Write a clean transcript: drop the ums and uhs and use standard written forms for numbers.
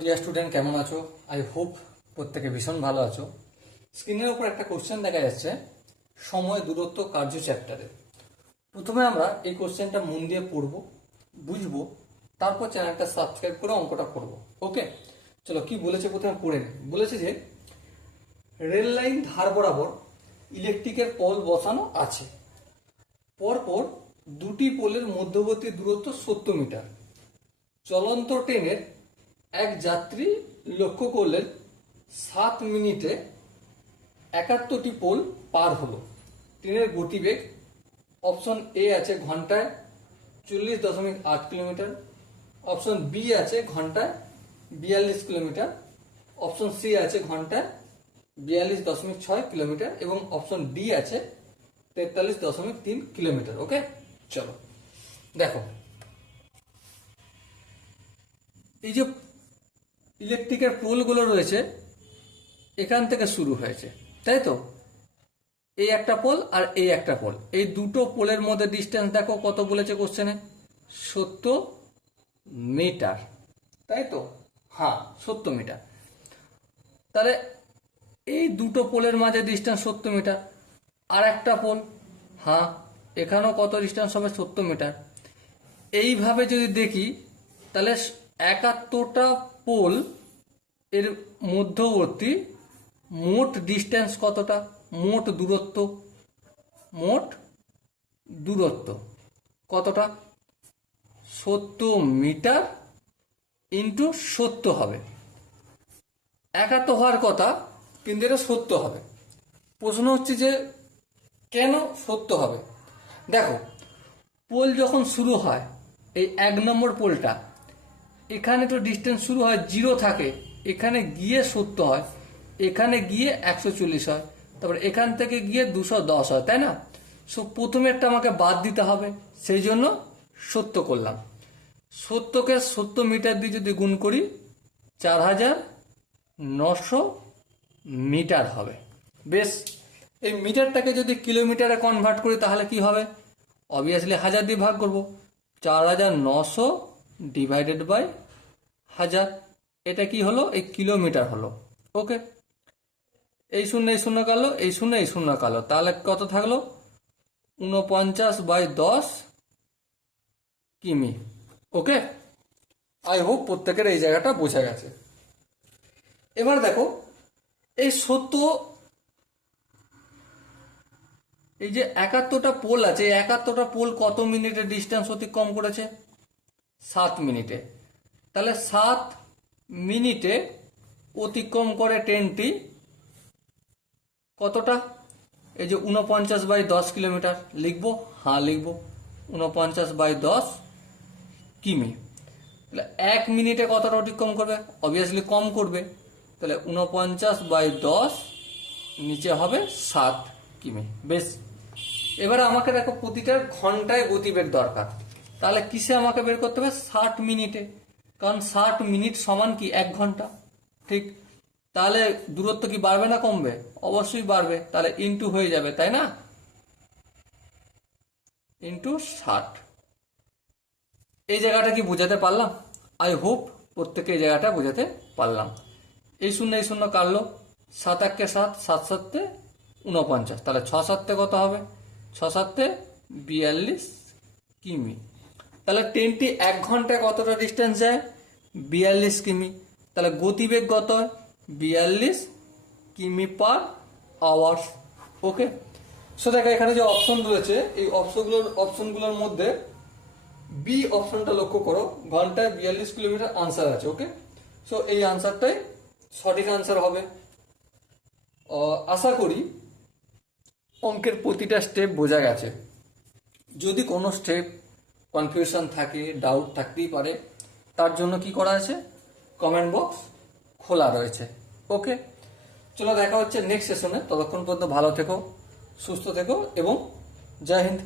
Dear student, কেমন আছো? I hope প্রত্যেকে ভীষণ ভালো আছো। স্ক্রিনের উপর একটা কোশ্চেন দেখা যাচ্ছে সময় দূরত্ব কার্য চ্যাপ্টারে। প্রথমে আমরা এই কোশ্চেনটা মন দিয়ে পড়বো, বুঝবো, তারপর চ্যানেলটা সাবস্ক্রাইব করে অঙ্কটা করব। ওকে, চলো কি বলেছে প্রথমে পড়ে নিই। বলেছে যে রেল লাইন ধার বরাবর ইলেকট্রিকের পোল বসানো আছে, পরপর দুটি পোলের মধ্যবর্তী দূরত্ব 70 মিটার। চলন্ত ট্রেনের এক যাত্রী লক্ষ্য করলেন 7 মিনিটে 71টি পোল পার হলো। ট্রেনের গতিবেগ অপশন এ আছে ঘন্টায় 40.8 কিলোমিটার, অপশন বি আছে ঘন্টায় 42 কিলোমিটার, অপশন সি আছে ঘন্টায় 42.6 কিলোমিটার এবং অপশন ডি আছে 43.3 কিলোমিটার। ওকে, চলো দেখো, এই যে ইলেকট্রিকের পোলগুলো রয়েছে এখান থেকে শুরু হয়েছে, তাই তো? এই একটা পোল আর এই একটা পোল, এই দুটো পোলের মধ্যে ডিস্টেন্স দেখো কত বলেছে কোশ্চেনে, 70 মিটার, তাই তো? হ্যাঁ, 70 মিটার। তাহলে এই দুটো পোলের মাঝে ডিস্টেন্স 70 মিটার। আর একটা পোল, হ্যাঁ, এখানেও কত ডিস্টেন্স হবে? 70 মিটার। এইভাবে যদি দেখি তাহলে 71টা পোল এর মধ্যবর্তী মোট ডিস্টেন্স কতটা? মোট দূরত্ব কতটা? 70 মিটার ইন্টু 70 হবে। 71 হওয়ার কথা, কিন্তু এটা 70 হবে। প্রশ্ন হচ্ছে যে কেন 70 হবে? দেখো, পোল যখন শুরু হয়, এই 1 নম্বর পোলটা, এখানে তো ডিস্টেন্স শুরু হয় 0 থাকে, এখানে গিয়ে 70 হয়, এখানে গিয়ে 140 হয়, তারপর এখান থেকে গিয়ে 210 হয়, তাই না? সো প্রথমে একটা আমাকে বাদ দিতে হবে, সেই জন্য 70 করলাম। 70কে 70 মিটার দিয়ে যদি গুণ করি 4900 মিটার হবে। বেশ, এই মিটারটাকে যদি কিলোমিটারে কনভার্ট করি তাহলে কি হবে? অবভিয়াসলি 1000 দিয়ে ভাগ করব। 4900 ডিভাইডেড বাই 1000, এটা কি হলো? এই কিলোমিটার হলো। ওকে, এই শূন্য কালো, এই শূন্য কালো, তাহলে কত থাকলো? 49/10 কিমি। ওকে, আই হোপ প্রত্যেকের এই জায়গাটা বোঝা গেছে। এবার দেখো, এই 70, এই যে 71টা পোল আছে, এই 71টা পোল কত মিনিটে ডিস্টেন্স অতিক্রম করেছে? 7 মিনিটে। তাহলে 7 মিনিটে অতিক্রম করে ট্রেনটি কতটা? এই যে 49/10 কিলোমিটার লিখবো, হ্যাঁ লিখবো, 49/10 কিমি। তাহলে 1 মিনিটে কতটা অতিক্রম করবে? অবভিয়াসলি কম করবে, তাহলে 49/10 নিচে হবে 7 কিমি। বেশ, এবারে আমাকে দেখো প্রতিটার ঘন্টায় গতিবেগ দরকার, তাহলে কিসে আমাকে বের করতে হবে? 60 মিনিটে, কারণ 60 মিনিট সমান কি 1 ঘন্টা, ঠিক? তাহলে দূরত্ব কি বাড়বে না কমবে? অবশ্যই বাড়বে, তাহলে ইন্টু হয়ে যাবে, তাই না? ইন্টু 60। এই জায়গাটা কি বোঝাতে পারলাম? আই হোপ প্রত্যেকে এই জায়গাটা বোঝাতে পারলাম। এই শূন্য কাটলো, 7 1 7, 7 7 49, তাহলে 6 7 কত হবে? 6 7 42 কিমি। তাহলে ট্রেনটি 1 ঘন্টায় কতটা ডিস্টেন্স যায়? 42 কিমি। তাহলে গতিবেগ কত হয়? 42 কিমি পার আওয়ার। ওকে, সো দেখো এখানে যে অপশন রয়েছে, এই অপশনগুলোর মধ্যে বি অপশনটা লক্ষ্য করো, ঘন্টায় 42 কিলোমিটার আনসার আছে। ওকে, সো এই আনসারটাই সঠিক আনসার হবে। আশা করি অঙ্কের প্রতিটা স্টেপ বোঝা গেছে। যদি কোনো স্টেপ কনফিউশন থাকে, ডাউট থাকতেই পারে, তার জন্য কি করা আছে? কমেন্ট বক্স খোলা রয়েছে। ওকে, চলো দেখা হচ্ছে নেক্সট সেশনে। ততক্ষণ পর্যন্ত ভালো থেকো, সুস্থ থেকো এবং জয় হিন্দ।